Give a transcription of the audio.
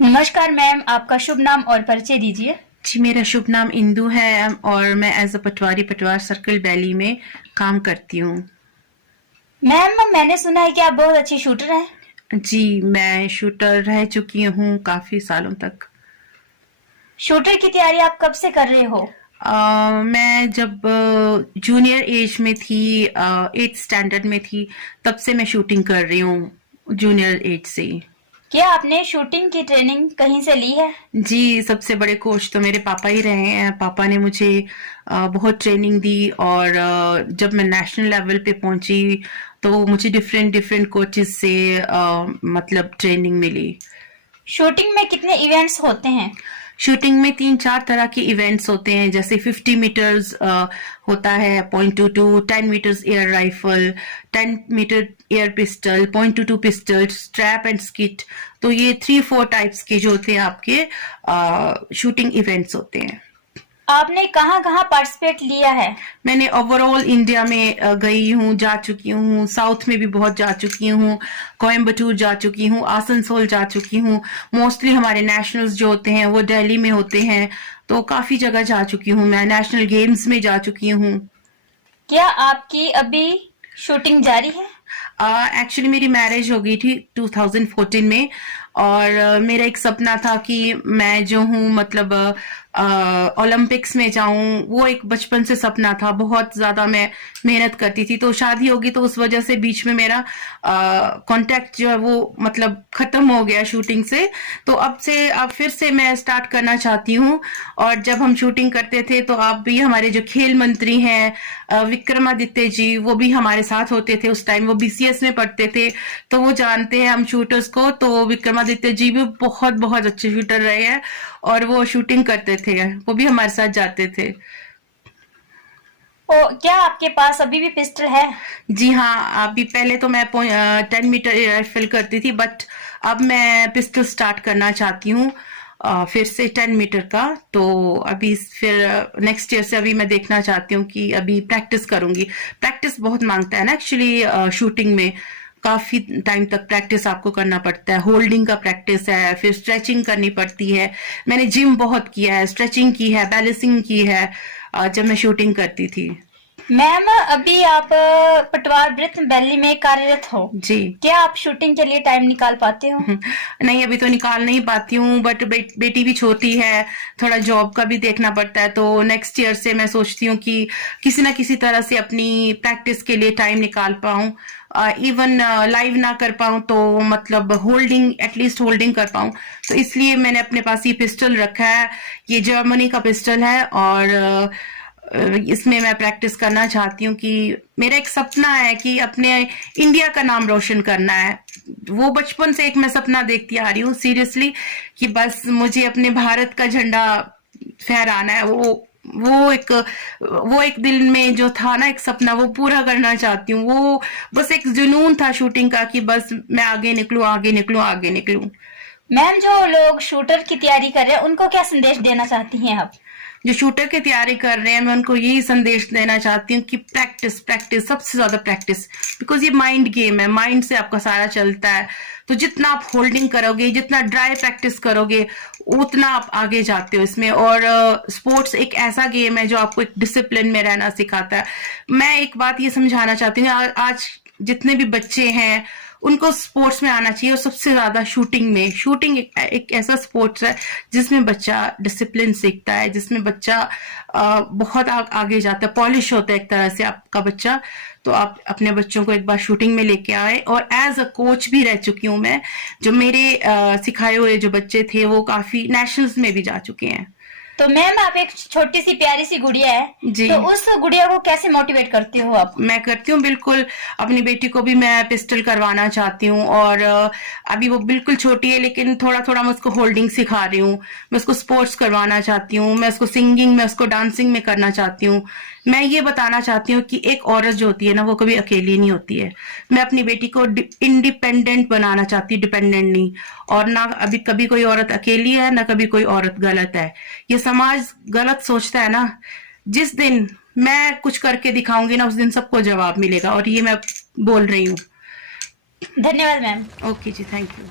नमस्कार मैम, आपका शुभ नाम और परिचय दीजिए। जी, मेरा शुभ नाम इंदु है और मैं एज अ पटवारी पटवार सर्कल वैली में काम करती हूँ। मैम, मैंने सुना है कि आप बहुत अच्छी शूटर हैं। जी, मैं शूटर रह चुकी हूँ काफ़ी सालों तक। शूटर की तैयारी आप कब से कर रहे हो? मैं जब जूनियर एज में थी, 8th स्टैंडर्ड में थी, तब से मैं शूटिंग कर रही हूँ, जूनियर एज से। क्या आपने शूटिंग की ट्रेनिंग कहीं से ली है? जी, सबसे बड़े कोच तो मेरे पापा ही रहे हैं। पापा ने मुझे बहुत ट्रेनिंग दी और जब मैं नेशनल लेवल पे पहुंची तो मुझे डिफरेंट डिफरेंट कोचेस से मतलब ट्रेनिंग मिली। शूटिंग में कितने इवेंट्स होते हैं? शूटिंग में 3-4 तरह के इवेंट्स होते हैं, जैसे 50 मीटर्स होता है, .22, 10 meters air rifle, 10 meter air pistol, .22 pistol, trap and skeet. तो ये 3-4 टाइप्स के जो होते हैं आपके शूटिंग इवेंट्स होते हैं। आपने कहाँ कहाँ पार्टिसिपेट लिया है? मैंने ओवरऑल इंडिया में गई हूँ, जा चुकी हूँ, साउथ में भी बहुत जा चुकी हूँ, कोयम्बटूर जा चुकी हूँ, आसनसोल जा चुकी हूँ। मोस्टली हमारे नेशनल्स जो होते हैं वो दिल्ली में होते हैं, तो काफ़ी जगह जा चुकी हूँ। मैं नेशनल गेम्स में जा चुकी हूँ। क्या आपकी अभी शूटिंग जारी है? एक्चुअली मेरी मैरिज हो गई थी 2014 में और मेरा एक सपना था कि मैं जो हूँ मतलब ओलंपिक्स में जाऊं। वो एक बचपन से सपना था, बहुत ज़्यादा मैं मेहनत करती थी। तो शादी होगी तो उस वजह से बीच में मेरा कांटेक्ट जो है वो मतलब ख़त्म हो गया शूटिंग से। तो अब फिर से मैं स्टार्ट करना चाहती हूँ। और जब हम शूटिंग करते थे तो आप भी, हमारे जो खेल मंत्री हैं विक्रमादित्य जी, वो भी हमारे साथ होते थे उस टाइम। वो BCS में पढ़ते थे तो वो जानते हैं हम शूटर्स को। तो विक्रमादित्य जी भी बहुत बहुत अच्छे शूटर रहे हैं और वो शूटिंग करते थे, वो भी हमारे साथ जाते थे। क्या आपके पास अभी भी पिस्टल है? जी हाँ, अभी पहले तो मैं 10 मीटर राइफल करती थी, बट अब मैं पिस्टल स्टार्ट करना चाहती हूँ फिर से 10 मीटर का। तो अभी फिर नेक्स्ट ईयर से अभी मैं देखना चाहती हूँ कि अभी प्रैक्टिस करूंगी। प्रैक्टिस बहुत मांगता है ना एक्चुअली शूटिंग में। काफी टाइम तक प्रैक्टिस आपको करना पड़ता है, होल्डिंग का प्रैक्टिस है, फिर स्ट्रेचिंग करनी पड़ती है। मैंने जिम बहुत किया है, स्ट्रेचिंग की है, बैलेंसिंग की है जब मैं शूटिंग करती थी। मैम, अभी आप पटवार वृत्त वैली में कार्यरत हो। जी। क्या आप शूटिंग के लिए टाइम निकाल पाते हो? नहीं, अभी तो निकाल नहीं पाती हूँ, बट बेटी भी छोटी है, थोड़ा जॉब का भी देखना पड़ता है। तो नेक्स्ट ईयर से मैं सोचती हूँ कि किसी ना किसी तरह से अपनी प्रैक्टिस के लिए टाइम निकाल पाऊँ। इवन लाइव ना कर पाऊँ तो मतलब होल्डिंग, एटलीस्ट होल्डिंग कर पाऊँ। तो इसलिए मैंने अपने पास ये पिस्टल रखा है। ये जर्मनी का पिस्टल है और इसमें मैं प्रैक्टिस करना चाहती हूँ कि मेरा एक सपना है कि अपने इंडिया का नाम रोशन करना है। वो बचपन से एक मैं सपना देखती आ रही हूँ सीरियसली, कि बस मुझे अपने भारत का झंडा फहराना है। वो एक दिल में जो था ना एक सपना, वो पूरा करना चाहती हूँ। वो बस एक जुनून था शूटिंग का कि बस मैं आगे निकलूं, आगे निकलूं, आगे निकलूं। मैम, जो लोग शूटर की तैयारी कर रहे हैं उनको क्या संदेश देना चाहती हैं आप? जो शूटर की तैयारी कर रहे हैं, मैं उनको यही संदेश देना चाहती हूँ कि प्रैक्टिस, प्रैक्टिस, सबसे ज्यादा प्रैक्टिस। बिकॉज ये माइंड गेम है, माइंड से आपका सारा चलता है। तो जितना आप होल्डिंग करोगे, जितना ड्राई प्रैक्टिस करोगे, उतना आप आगे जाते हो इसमें। और स्पोर्ट्स एक ऐसा गेम है जो आपको एक डिसिप्लिन में रहना सिखाता है। मैं एक बात ये समझाना चाहती हूँ, आज जितने भी बच्चे हैं उनको स्पोर्ट्स में आना चाहिए, और सबसे ज्यादा शूटिंग में। शूटिंग एक ऐसा स्पोर्ट्स है जिसमें बच्चा डिसिप्लिन सीखता है, जिसमें बच्चा बहुत आगे जाता है, पॉलिश होता है एक तरह से आपका बच्चा। तो आप अपने बच्चों को एक बार शूटिंग में लेके आए। और एज अ कोच भी रह चुकी हूँ मैं। जो मेरे सिखाए हुए जो बच्चे थे वो काफी नेशनल्स में भी जा चुके हैं। तो मैम, आप एक छोटी सी प्यारी सी गुड़िया है, जी। तो उस गुड़िया को कैसे मोटिवेट करती हो आप? मैं करती हूँ बिल्कुल। अपनी बेटी को भी मैं पिस्टल करवाना चाहती हूँ। और अभी वो बिल्कुल छोटी है, लेकिन थोड़ा थोड़ा मैं उसको होल्डिंग सिखा रही हूँ। मैं उसको स्पोर्ट्स करवाना चाहती हूँ, मैं उसको सिंगिंग में, उसको डांसिंग में करना चाहती हूँ। मैं ये बताना चाहती हूँ कि एक औरत जो होती है ना, वो कभी अकेली नहीं होती है। मैं अपनी बेटी को इंडिपेंडेंट बनाना चाहती हूँ, डिपेंडेंट नहीं। और ना अभी कभी कोई औरत अकेली है, ना कभी कोई औरत गलत है। ये समाज गलत सोचता है ना। जिस दिन मैं कुछ करके दिखाऊंगी ना, उस दिन सबको जवाब मिलेगा। और ये मैं बोल रही हूँ। धन्यवाद मैम। ओके जी, थैंक यू।